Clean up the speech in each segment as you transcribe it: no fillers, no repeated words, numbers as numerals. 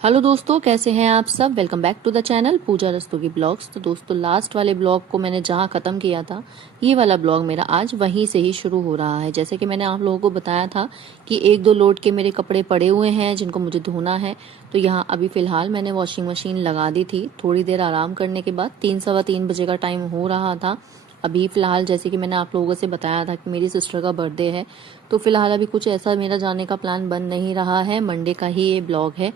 Hello दोस्तों, कैसे हैं आप सब। Welcome back to the channel Pooja Rastogi blogs. तो दोस्तों, लास्ट वाले ब्लॉग को मैंने जहां ख़त्म किया था, ये वाला ब्लॉग मेरा आज वहीं से ही शुरू हो रहा है। जैसे कि मैंने आप लोगों को बताया था कि एक दो लोड के मेरे कपड़े पड़े हुए हैं जिनको मुझे धोना है। तो यहाँ अभी फ़िलहाल मैंने वॉशिंग मशीन लगा दी थी। थोड़ी देर आराम करने के बाद 3 सवा 3 बजे का टाइम हो रहा था। अभी फ़िलहाल जैसे कि मैंने आप लोगों से बताया था कि मेरी सिस्टर का बर्थडे है, तो फ़िलहाल अभी कुछ ऐसा मेरा जाने का प्लान बन नहीं रहा है। मंडे का ही ये ब्लॉग है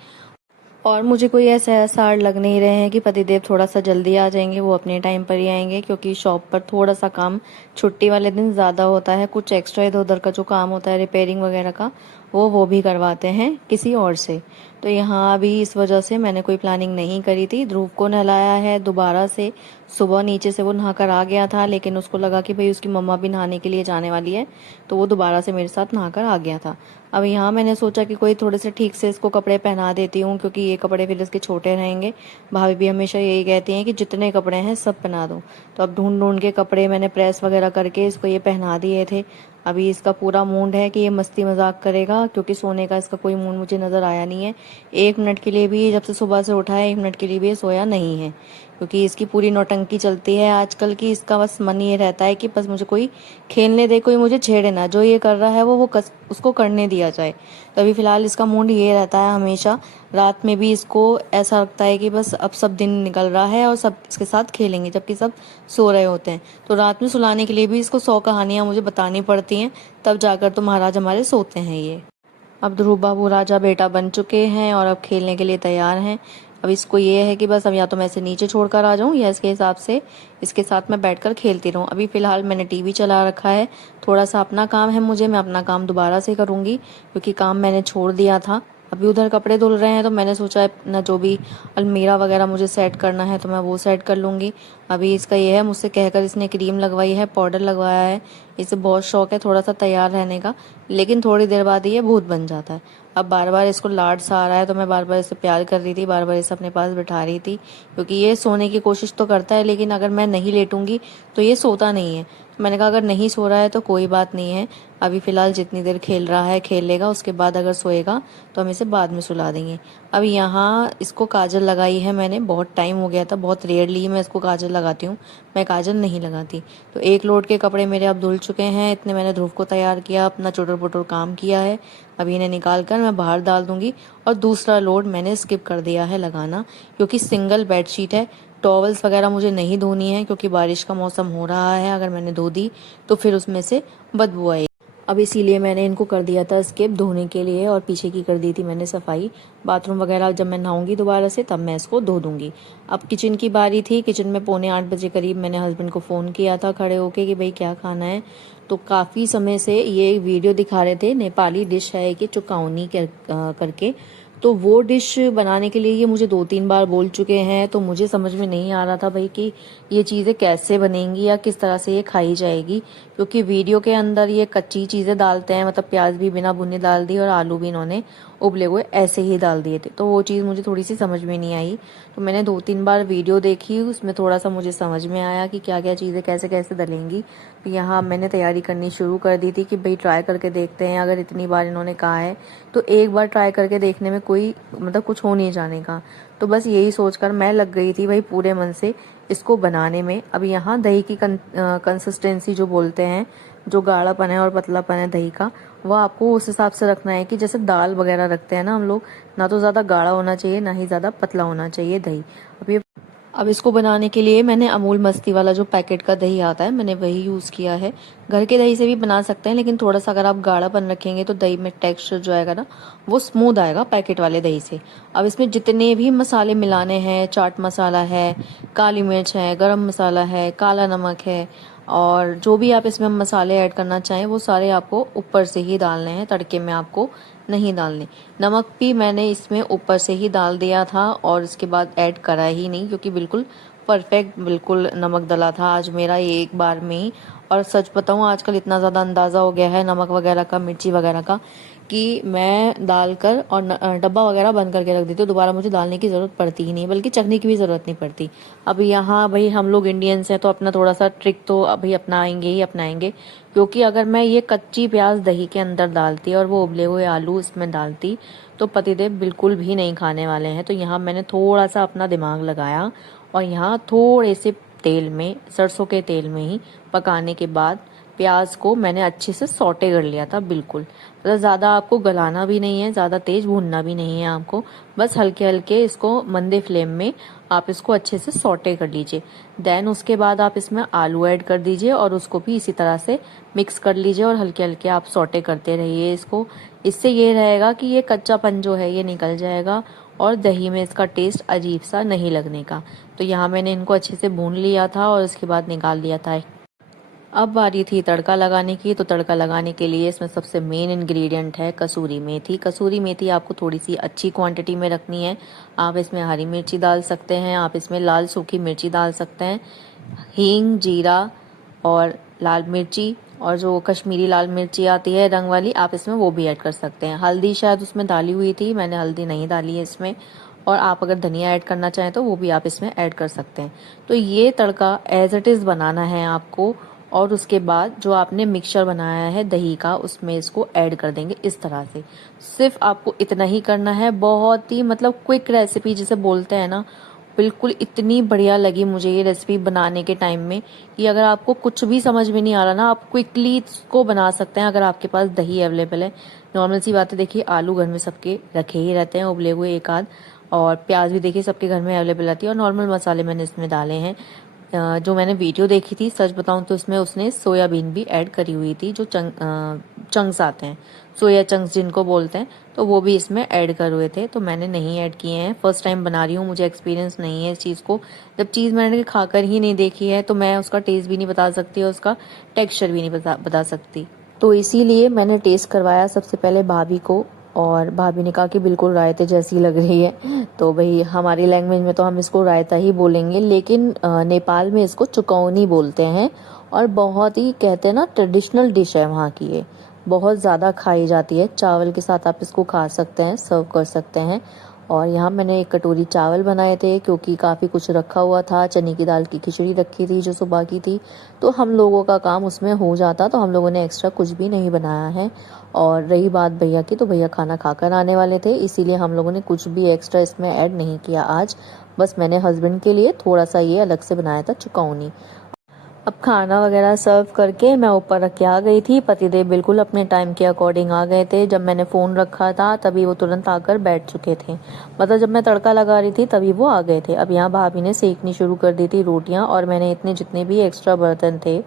और मुझे कोई ऐसा आसार लग नहीं रहे हैं कि पतिदेव थोड़ा सा जल्दी आ जाएंगे। वो अपने टाइम पर ही आएंगे क्योंकि शॉप पर थोड़ा सा काम छुट्टी वाले दिन ज़्यादा होता है। कुछ एक्स्ट्रा इधर उधर का जो काम होता है रिपेयरिंग वगैरह का, वो भी करवाते हैं किसी और से। तो यहाँ अभी इस वजह से मैंने कोई प्लानिंग नहीं करी थी। ध्रुव को नहलाया है दोबारा से। सुबह नीचे से वो नहाकर आ गया था, लेकिन उसको लगा कि भाई उसकी मम्मा भी नहाने के लिए जाने वाली है, तो वो दोबारा से मेरे साथ नहाकर आ गया था। अब यहाँ मैंने सोचा कि कोई थोड़े से ठीक से इसको कपड़े पहना देती हूँ, क्योंकि ये कपड़े फिर इसके छोटे रहेंगे। भाभी भी हमेशा यही कहती हैं कि जितने कपड़े हैं सब पहना दो। तो अब ढूंढ ढूंढ के कपड़े मैंने प्रेस वगैरह करके इसको ये पहना दिए थे। अभी इसका पूरा मूड है कि ये मस्ती मजाक करेगा, क्योंकि सोने का इसका कोई मूड मुझे नज़र आया नहीं है। 1 मिनट के लिए भी, जब से सुबह से उठा है 1 मिनट के लिए भी ये सोया नहीं है, क्योंकि इसकी पूरी नौटंकी चलती है आजकल की। इसका बस मन ये रहता है कि बस मुझे कोई खेलने दे, कोई मुझे छेड़े ना। जो ये कर रहा है वो उसको करने दिया जाए। तो अभी फ़िलहाल इसका मूड ये रहता है हमेशा। रात में भी इसको ऐसा लगता है कि बस अब सब दिन निकल रहा है और सब इसके साथ खेलेंगे, जबकि सब सो रहे होते हैं। तो रात में सुलाने के लिए भी इसको 100 कहानियाँ मुझे बतानी पड़ती हैं, तब जाकर तो महाराज हमारे सोते हैं ये। अब ध्रुव बाबू राजा बेटा बन चुके हैं और अब खेलने के लिए तैयार हैं। अब इसको ये है कि बस अब या तो मैं इसे नीचे छोड़कर आ जाऊं, या इसके हिसाब से इसके साथ मैं बैठकर खेलती रहूं। अभी फ़िलहाल मैंने टीवी चला रखा है। थोड़ा सा अपना काम है मुझे, मैं अपना काम दोबारा से करूंगी, क्योंकि काम मैंने छोड़ दिया था। अभी उधर कपड़े धुल रहे हैं, तो मैंने सोचा ना जो भी अलमीरा वगैरह मुझे सेट करना है तो मैं वो सेट कर लूँगी। अभी इसका ये है, मुझसे कहकर इसने क्रीम लगवाई है, पाउडर लगवाया है। इसे बहुत शौक है थोड़ा सा तैयार रहने का, लेकिन थोड़ी देर बाद ये भूत बन जाता है। अब बार बार इसको लाड सा आ रहा है, तो मैं बार बार इसे प्यार कर रही थी, बार बार इसे अपने पास बिठा रही थी, क्योंकि ये सोने की कोशिश तो करता है, लेकिन अगर मैं नहीं लेटूंगी तो ये सोता नहीं है। तो मैंने कहा अगर नहीं सो रहा है तो कोई बात नहीं है, अभी फ़िलहाल जितनी देर खेल रहा है खेल लेगा, उसके बाद अगर सोएगा तो हम इसे बाद में सुला देंगे। अब यहाँ इसको काजल लगाई है मैंने, बहुत टाइम हो गया था, बहुत रेयरली मैं इसको काजल लगाती हूँ, मैं काजल नहीं लगाती। तो एक लोड के कपड़े मेरे अब धुल चुके हैं। इतने मैंने ध्रुव को तैयार किया, अपना चुटर पुटर काम किया है। अभी इन्हें निकाल कर मैं बाहर डाल दूंगी। और दूसरा लोड मैंने स्किप कर दिया है लगाना, क्योंकि सिंगल बेडशीट है। टॉवल्स वगैरह मुझे नहीं धोनी है, क्योंकि बारिश का मौसम हो रहा है। अगर मैंने धो दी तो फिर उसमें से बदबू आएगी। अब इसीलिए मैंने इनको कर दिया था स्किप धोने के लिए, और पीछे की कर दी थी मैंने सफाई। बाथरूम वगैरह जब मैं नहाऊंगी दोबारा से तब मैं इसको धो दूंगी। अब किचन की बारी थी। किचन में 7:45 करीब मैंने हस्बैंड को फ़ोन किया था खड़े होके कि भाई क्या खाना है। तो काफ़ी समय से ये वीडियो दिखा रहे थे, नेपाली डिश है कि चुकाउनी करके। तो वो डिश बनाने के लिए ये मुझे 2-3 बार बोल चुके हैं, तो मुझे समझ में नहीं आ रहा था भाई कि ये चीज़ें कैसे बनेंगी या किस तरह से ये खाई जाएगी, क्योंकि वीडियो के अंदर ये कच्ची चीज़ें डालते हैं, मतलब प्याज भी बिना भुने डाल दी और आलू भी इन्होंने उबले हुए ऐसे ही डाल दिए थे। तो वो चीज़ मुझे थोड़ी सी समझ में नहीं आई। तो मैंने 2-3 बार वीडियो देखी, उसमें थोड़ा सा मुझे समझ में आया कि क्या क्या चीज़ें कैसे कैसे डलेंगी। तो यहाँ मैंने तैयारी करनी शुरू कर दी थी कि भाई ट्राई करके देखते हैं। अगर इतनी बार इन्होंने कहा है तो एक बार ट्राई करके देखने में कोई मतलब कुछ हो नहीं जाने का। तो बस यही सोचकर मैं लग गई थी भाई पूरे मन से इसको बनाने में। अब यहाँ दही की कंसिस्टेंसी जो बोलते हैं, जो गाढ़ापन है और पतलापन है दही का, वह आपको उस हिसाब से रखना है कि जैसे दाल वगैरह रखते हैं ना हम लोग, ना तो ज़्यादा गाढ़ा होना चाहिए ना ही ज़्यादा पतला होना चाहिए दही। अब इसको बनाने के लिए मैंने अमूल मस्ती वाला जो पैकेट का दही आता है मैंने वही यूज़ किया है। घर के दही से भी बना सकते हैं, लेकिन थोड़ा सा अगर आप गाढ़ापन रखेंगे तो दही में टेक्सचर जो आएगा ना वो स्मूथ आएगा पैकेट वाले दही से। अब इसमें जितने भी मसाले मिलाने हैं, चाट मसाला है, काली मिर्च है, गरम मसाला है, काला नमक है, और जो भी आप इसमें मसाले ऐड करना चाहें वो सारे आपको ऊपर से ही डालने हैं, तड़के में आपको नहीं डालने। नमक भी मैंने इसमें ऊपर से ही डाल दिया था और इसके बाद ऐड करा ही नहीं, क्योंकि बिल्कुल परफेक्ट बिल्कुल नमक डला था आज मेरा ये एक बार में ही। और सच बताऊं आजकल इतना ज़्यादा अंदाज़ा हो गया है नमक वगैरह का, मिर्ची वगैरह का, कि मैं डाल कर और डब्बा वगैरह बंद करके रख देती हूँ। दोबारा मुझे डालने की ज़रूरत पड़ती ही नहीं, बल्कि चखने की भी ज़रूरत नहीं पड़ती। अब यहाँ भाई हम लोग इंडियंस हैं तो अपना थोड़ा सा ट्रिक तो अभी अपनाएंगे ही अपनाएंगे, क्योंकि अगर मैं ये कच्ची प्याज दही के अंदर डालती और वो उबले हुए आलू इसमें डालती तो पतिदेव बिल्कुल भी नहीं खाने वाले हैं। तो यहाँ मैंने थोड़ा सा अपना दिमाग लगाया और यहाँ थोड़े से तेल में, सरसों के तेल में ही पकाने के बाद प्याज को मैंने अच्छे से सौटे कर लिया था। बिल्कुल मतलब ज़्यादा आपको गलाना भी नहीं है, ज़्यादा तेज भूनना भी नहीं है आपको, बस हल्के हल्के इसको मंदे फ्लेम में आप इसको अच्छे से सौटे कर लीजिए। देन उसके बाद आप इसमें आलू ऐड कर दीजिए और उसको भी इसी तरह से मिक्स कर लीजिए और हल्के हल्के आप सौटे करते रहिए इसको। इससे ये रहेगा कि ये कच्चापन जो है ये निकल जाएगा और दही में इसका टेस्ट अजीब सा नहीं लगने का। तो यहाँ मैंने इनको अच्छे से भून लिया था और उसके बाद निकाल लिया था। अब बारी थी तड़का लगाने की। तो तड़का लगाने के लिए इसमें सबसे मेन इंग्रेडिएंट है कसूरी मेथी। कसूरी मेथी आपको थोड़ी सी अच्छी क्वांटिटी में रखनी है। आप इसमें हरी मिर्ची डाल सकते हैं, आप इसमें लाल सूखी मिर्ची डाल सकते हैं, हींग, जीरा और लाल मिर्ची, और जो कश्मीरी लाल मिर्ची आती है रंग वाली, आप इसमें वो भी ऐड कर सकते हैं। हल्दी शायद उसमें डाली हुई थी, मैंने हल्दी नहीं डाली है इसमें। और आप अगर धनिया ऐड करना चाहें तो वो भी आप इसमें ऐड कर सकते हैं। तो ये तड़का एज इट इज़ बनाना है आपको। और उसके बाद जो आपने मिक्सचर बनाया है दही का, उसमें इसको ऐड कर देंगे इस तरह से। सिर्फ आपको इतना ही करना है। बहुत ही मतलब क्विक रेसिपी जिसे बोलते हैं ना, बिल्कुल इतनी बढ़िया लगी मुझे ये रेसिपी बनाने के टाइम में कि अगर आपको कुछ भी समझ में नहीं आ रहा ना, आप क्विकली इसको बना सकते हैं अगर आपके पास दही अवेलेबल है। नॉर्मल सी बात है, देखिए आलू घर में सबके रखे ही रहते हैं उबले हुए एक आध, और प्याज भी देखिए सबके घर में अवेलेबल रहती है, और नॉर्मल मसाले मैंने इसमें डाले हैं। जो मैंने वीडियो देखी थी सच बताऊं तो उसमें उसने सोयाबीन भी ऐड करी हुई थी, जो चंक्स आते हैं, सोया चंक्स जिनको बोलते हैं, तो वो भी इसमें ऐड कर हुए थे। तो मैंने नहीं ऐड किए हैं, फर्स्ट टाइम बना रही हूँ, मुझे एक्सपीरियंस नहीं है इस चीज़ को। जब चीज़ मैंने खाकर ही नहीं देखी है तो मैं उसका टेस्ट भी नहीं बता सकती और उसका टेक्सचर भी नहीं बता सकती। तो इसीलिए मैंने टेस्ट करवाया सबसे पहले भाभी को, और भाभी ने कहा कि बिल्कुल रायते जैसी लग रही है। तो भाई हमारी लैंग्वेज में तो हम इसको रायता ही बोलेंगे, लेकिन नेपाल में इसको चुकौनी बोलते हैं। और बहुत ही कहते हैं ना ट्रेडिशनल डिश है वहाँ की, ये बहुत ज़्यादा खाई जाती है। चावल के साथ आप इसको खा सकते हैं, सर्व कर सकते हैं। और यहाँ मैंने एक कटोरी चावल बनाए थे क्योंकि काफ़ी कुछ रखा हुआ था। चने की दाल की खिचड़ी रखी थी जो सुबह की थी, तो हम लोगों का काम उसमें हो जाता, तो हम लोगों ने एक्स्ट्रा कुछ भी नहीं बनाया है। और रही बात भैया की, तो भैया खाना खाकर आने वाले थे, इसीलिए हम लोगों ने कुछ भी एक्स्ट्रा इसमें ऐड नहीं किया आज। बस मैंने हस्बैंड के लिए थोड़ा सा ये अलग से बनाया था चुकौनी। अब खाना वगैरह सर्व करके मैं ऊपर रख के आ गई थी। पतिदेव बिल्कुल अपने टाइम के अकॉर्डिंग आ गए थे। जब मैंने फ़ोन रखा था तभी वो तुरंत आकर बैठ चुके थे, मतलब जब मैं तड़का लगा रही थी तभी वो आ गए थे। अब यहाँ भाभी ने सेकनी शुरू कर दी थी रोटियाँ, और मैंने इतने जितने भी एक्स्ट्रा बर्तन थे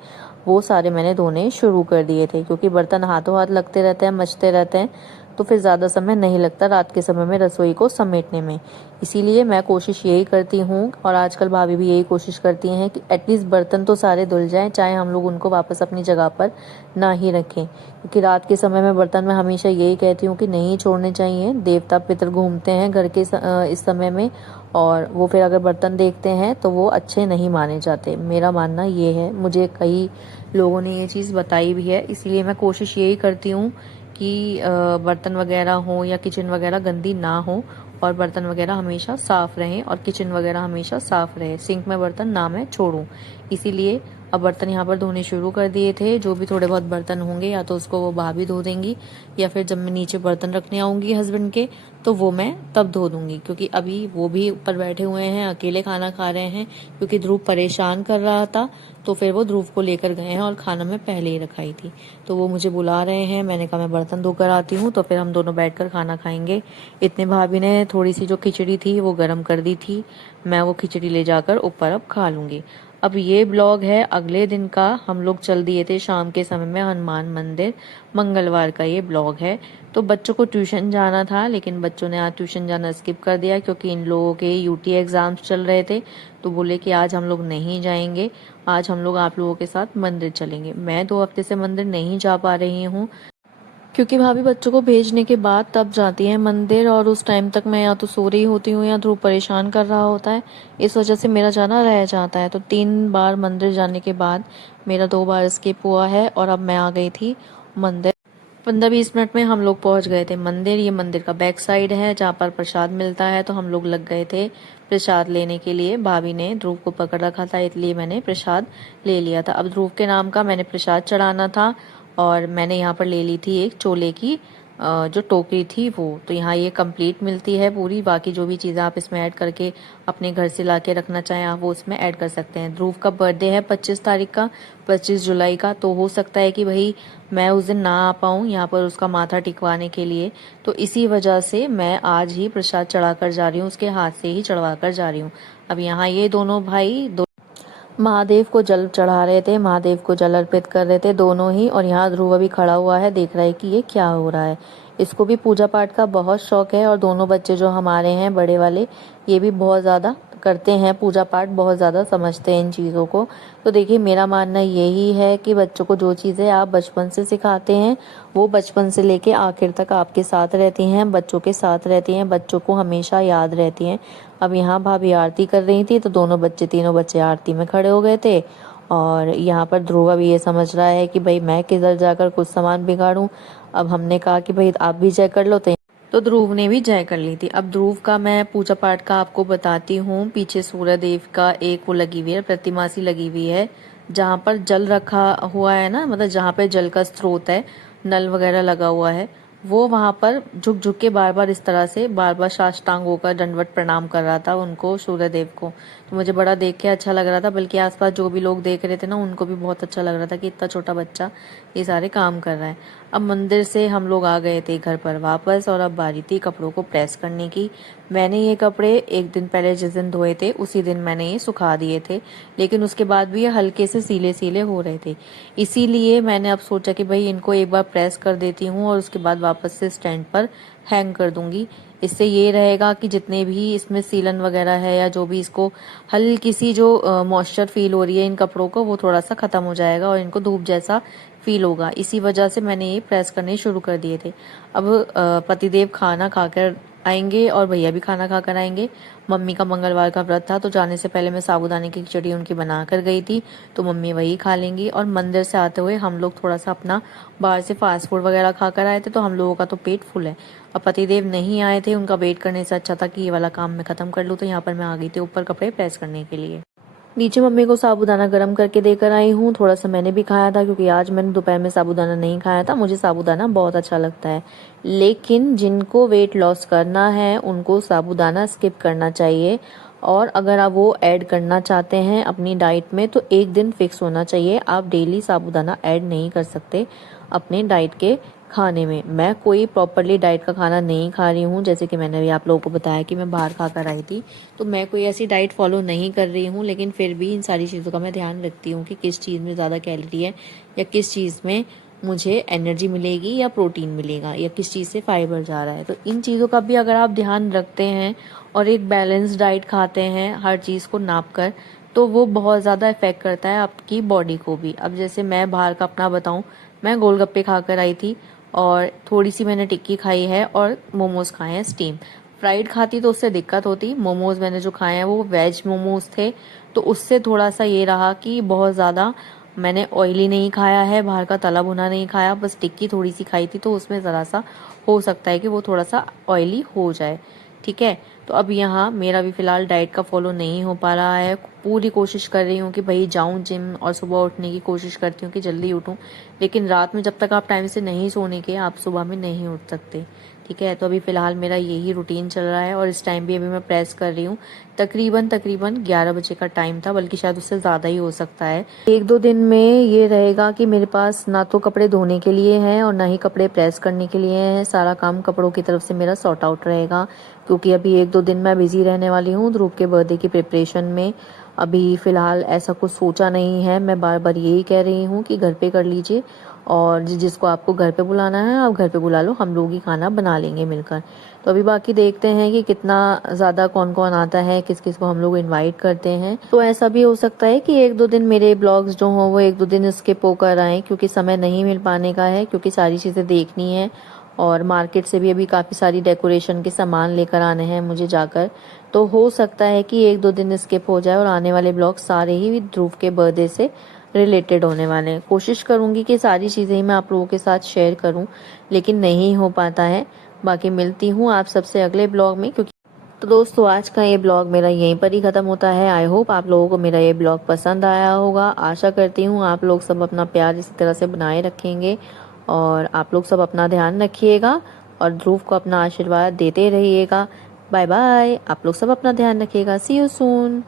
वो सारे मैंने धोने शुरू कर दिए थे, क्योंकि बर्तन हाथों हाथ लगते रहते हैं, मचते रहते हैं, तो फिर ज़्यादा समय नहीं लगता रात के समय में रसोई को समेटने में। इसीलिए मैं कोशिश यही करती हूँ, और आजकल भाभी भी यही कोशिश करती हैं कि एटलीस्ट बर्तन तो सारे धुल जाएं, चाहे हम लोग उनको वापस अपनी जगह पर ना ही रखें। क्योंकि रात के समय में बर्तन मैं हमेशा यही कहती हूँ कि नहीं छोड़ने चाहिए। देवता पितर घूमते हैं घर के इस समय में, और वो फिर अगर बर्तन देखते हैं तो वो अच्छे नहीं माने जाते। मेरा मानना ये है, मुझे कई लोगों ने ये चीज़ बताई भी है। इसलिए मैं कोशिश यही करती हूँ कि बर्तन वगैरह हो या किचन वगैरह गंदी ना हो, और बर्तन वगैरह हमेशा साफ़ रहें, और किचन वगैरह हमेशा साफ़ रहे, सिंक में बर्तन ना मैं छोड़ूं। इसीलिए अब बर्तन यहाँ पर धोने शुरू कर दिए थे। जो भी थोड़े बहुत बर्तन होंगे या तो उसको वो भाभी धो देंगी, या फिर जब मैं नीचे बर्तन रखने आऊँगी हस्बैंड के तो वो मैं तब धो दूँगी, क्योंकि अभी वो भी ऊपर बैठे हुए हैं, अकेले खाना खा रहे हैं, क्योंकि ध्रुव परेशान कर रहा था। तो फिर वो ध्रुव को लेकर गए हैं, और खाना मैं पहले ही रखाई थी, तो वो मुझे बुला रहे हैं। मैंने कहा मैं बर्तन धोकर आती हूँ, तो फिर हम दोनों बैठकर खाना खाएंगे। इतने भाभी ने थोड़ी सी जो खिचड़ी थी वो गर्म कर दी थी, मैं वो खिचड़ी ले जाकर ऊपर अब खा लूँगी। अब ये ब्लॉग है अगले दिन का। हम लोग चल दिए थे शाम के समय में हनुमान मंदिर, मंगलवार का ये ब्लॉग है। तो बच्चों को ट्यूशन जाना था, लेकिन बच्चों ने आज ट्यूशन जाना स्किप कर दिया, क्योंकि इन लोगों के यूटी एग्ज़ाम्स चल रहे थे। तो बोले कि आज हम लोग नहीं जाएंगे, आज हम लोग आप लोगों के साथ मंदिर चलेंगे। मैं 2 हफ्ते से मंदिर नहीं जा पा रही हूँ, क्योंकि भाभी बच्चों को भेजने के बाद तब जाती है मंदिर, और उस टाइम तक मैं या तो सो रही होती हूँ या ध्रुव परेशान कर रहा होता है। इस वजह से मेरा जाना रह जाता है। तो 3 बार मंदिर जाने के बाद मेरा 2 बार स्किप हुआ है, और अब मैं आ गई थी मंदिर। 15-20 मिनट में हम लोग पहुंच गए थे मंदिर। ये मंदिर का बैक साइड है जहाँ पर प्रसाद मिलता है, तो हम लोग लग गए थे प्रसाद लेने के लिए। भाभी ने ध्रुव को पकड़ रखा था, इसलिए मैंने प्रसाद ले लिया था। अब ध्रुव के नाम का मैंने प्रसाद चढ़ाना था, और मैंने यहाँ पर ले ली थी एक चोले की जो टोकरी थी वो। तो यहाँ ये कंप्लीट मिलती है पूरी। बाकी जो भी चीज़ें आप इसमें ऐड करके अपने घर से ला के रखना चाहें आप वो इसमें ऐड कर सकते हैं। ध्रुव का बर्थडे है 25 तारीख का, 25 जुलाई का। तो हो सकता है कि भाई मैं उस दिन ना आ पाऊँ यहाँ पर उसका माथा टिकवाने के लिए। तो इसी वजह से मैं आज ही प्रसाद चढ़ा कर जा रही हूँ, उसके हाथ से ही चढ़वा कर जा रही हूँ। अब यहाँ ये दोनों भाई महादेव को जल चढ़ा रहे थे, महादेव को जल अर्पित कर रहे थे दोनों ही। और यहाँ ध्रुव अभी खड़ा हुआ है, देख रहा है कि ये क्या हो रहा है। इसको भी पूजा पाठ का बहुत शौक है, और दोनों बच्चे जो हमारे हैं बड़े वाले, ये भी बहुत ज़्यादा करते हैं पूजा पाठ, बहुत ज़्यादा समझते हैं इन चीज़ों को। तो देखिए मेरा मानना यही है कि बच्चों को जो चीज़ें आप बचपन से सिखाते हैं वो बचपन से लेके आखिर तक आपके साथ रहती हैं, बच्चों के साथ रहती हैं, बच्चों को हमेशा याद रहती हैं। अब यहाँ भाभी आरती कर रही थी, तो तीनों बच्चे आरती में खड़े हो गए थे। और यहाँ पर ध्रुव भी ये समझ रहा है कि भाई मैं किधर जाकर कुछ सामान बिगाड़ूं। अब हमने कहा कि भाई आप भी जय कर लो, तो ध्रुव ने भी जय कर ली थी। अब ध्रुव का मैं पूजा पाठ का आपको बताती हूँ। पीछे सूर्य देव का एक वो लगी हुई है, प्रतिमा सी लगी हुई है, जहाँ पर जल रखा हुआ है ना, मतलब जहाँ पे जल का स्रोत है, नल वगैरह लगा हुआ है, वो वहां पर झुक झुक के बार बार इस तरह से बार बार साष्टांग होकर दंडवत प्रणाम कर रहा था उनको, सूर्य देव को। तो मुझे बड़ा देख के अच्छा लग रहा था, बल्कि आसपास जो भी लोग देख रहे थे ना उनको भी बहुत अच्छा लग रहा था कि इतना छोटा बच्चा ये सारे काम कर रहा है। अब मंदिर से हम लोग आ गए थे घर पर वापस, और अब बारी थी कपड़ों को प्रेस करने की। मैंने ये कपड़े एक दिन पहले जिस दिन धोए थे उसी दिन मैंने ये सुखा दिए थे, लेकिन उसके बाद भी ये हल्के से सीले सीले हो रहे थे। इसीलिए मैंने अब सोचा कि भाई इनको एक बार प्रेस कर देती हूँ, और उसके बाद वापस से स्टैंड पर हैंग कर दूंगी। इससे ये रहेगा कि जितने भी इसमें सीलन वगैरह है, या जो भी इसको हल्की सी जो मॉइस्चर फील हो रही है इन कपड़ों को, वो थोड़ा सा खत्म हो जाएगा और इनको धूप जैसा फील होगा। इसी वजह से मैंने ये प्रेस करने शुरू कर दिए थे। अब पतिदेव खाना खाकर आएंगे और भैया भी खाना खाकर आएंगे। मम्मी का मंगलवार का व्रत था, तो जाने से पहले मैं साबूदाने की खिचड़ी उनकी बना कर गई थी, तो मम्मी वही खा लेंगी। और मंदिर से आते हुए हम लोग थोड़ा सा अपना बाहर से फास्ट फूड वगैरह खाकर आए थे, तो हम लोगों का तो पेट फुल है। अब पतिदेव नहीं आए थे, उनका वेट करने से अच्छा था कि ये वाला काम मैं खत्म कर लूँ। तो यहाँ पर मैं आ गई थी ऊपर कपड़े प्रेस करने के लिए। नीचे मम्मी को साबूदाना गर्म करके देकर आई हूँ। थोड़ा सा मैंने भी खाया था, क्योंकि आज मैंने दोपहर में साबूदाना नहीं खाया था। मुझे साबूदाना बहुत अच्छा लगता है, लेकिन जिनको वेट लॉस करना है उनको साबूदाना स्किप करना चाहिए। और अगर आप वो ऐड करना चाहते हैं अपनी डाइट में, तो एक दिन फिक्स होना चाहिए। आप डेली साबूदाना ऐड नहीं कर सकते अपने डाइट के खाने में। मैं कोई प्रॉपरली डाइट का खाना नहीं खा रही हूँ, जैसे कि मैंने भी आप लोगों को बताया कि मैं बाहर खा कर आई थी, तो मैं कोई ऐसी डाइट फॉलो नहीं कर रही हूँ। लेकिन फिर भी इन सारी चीज़ों का मैं ध्यान रखती हूँ कि किस चीज़ में ज़्यादा कैलोरी है, या किस चीज़ में मुझे एनर्जी मिलेगी या प्रोटीन मिलेगा, या किस चीज़ से फाइबर जा रहा है। तो इन चीज़ों का भी अगर आप ध्यान रखते हैं और एक बैलेंस डाइट खाते हैं हर चीज़ को नाप कर, तो वो बहुत ज़्यादा इफेक्ट करता है आपकी बॉडी को भी। अब जैसे मैं बाहर का अपना बताऊँ, मैं गोलगप्पे खा कर आई थी, और थोड़ी सी मैंने टिक्की खाई है, और मोमोज खाए हैं स्टीम। फ्राइड खाती तो उससे दिक्कत होती। मोमोज मैंने जो खाए हैं वो वेज मोमोज थे, तो उससे थोड़ा सा ये रहा कि बहुत ज़्यादा मैंने ऑयली नहीं खाया है, बाहर का तला भुना नहीं खाया, बस टिक्की थोड़ी सी खाई थी, तो उसमें ज़रा सा हो सकता है कि वो थोड़ा सा ऑयली हो जाए। ठीक है, तो अब यहाँ मेरा भी फिलहाल डाइट का फॉलो नहीं हो पा रहा है। पूरी कोशिश कर रही हूँ कि भाई जाऊँ जिम, और सुबह उठने की कोशिश करती हूँ कि जल्दी उठूँ, लेकिन रात में जब तक आप टाइम से नहीं सोने के, आप सुबह में नहीं उठ सकते। ठीक है, तो अभी फिलहाल मेरा यही रूटीन चल रहा है, और इस टाइम भी अभी मैं प्रेस कर रही हूँ। तकरीबन 11 बजे का टाइम था, बल्कि शायद उससे ज़्यादा ही हो सकता है। 1-2 दिन में ये रहेगा कि मेरे पास ना तो कपड़े धोने के लिए हैं और ना ही कपड़े प्रेस करने के लिए हैं। सारा काम कपड़ों की तरफ से मेरा सॉर्ट आउट रहेगा, क्योंकि अभी 1-2 दिन मैं बिजी रहने वाली हूँ ध्रुव के बर्थडे की प्रिपरेशन में। अभी फिलहाल ऐसा कुछ सोचा नहीं है, मैं बार बार यही कह रही हूँ कि घर पे कर लीजिए, और जिसको आपको घर पे बुलाना है आप घर पे बुला लो, हम लोग ही खाना बना लेंगे मिलकर। तो अभी बाकी देखते हैं कि कितना ज़्यादा कौन कौन आता है, किस किस को हम लोग इनवाइट करते हैं। तो ऐसा भी हो सकता है कि एक दो दिन मेरे ब्लॉग्स जो हों वो एक दो दिन स्किप होकर आए, क्योंकि समय नहीं मिल पाने का है, क्योंकि सारी चीज़ें देखनी है और मार्केट से भी अभी काफ़ी सारी डेकोरेशन के सामान लेकर आने हैं मुझे जाकर। तो हो सकता है कि एक दो दिन स्किप हो जाए और आने वाले ब्लॉग सारे ही ध्रुव के बर्थडे से रिलेटेड होने वाले हैं। कोशिश करूंगी कि सारी चीज़ें ही मैं आप लोगों के साथ शेयर करूं, लेकिन नहीं हो पाता है। बाकी मिलती हूँ आप सबसे अगले ब्लॉग में, क्योंकि तो दोस्तों आज का ये ब्लॉग मेरा यहीं पर ही ख़त्म होता है। आई होप आप लोगों को मेरा ये ब्लॉग पसंद आया होगा। आशा करती हूँ आप लोग सब अपना प्यार इसी तरह से बनाए रखेंगे और आप लोग सब अपना ध्यान रखिएगा और ध्रुव को अपना आशीर्वाद देते रहिएगा। Bye bye. आप लोग सब अपना ध्यान रखिएगा। See you soon.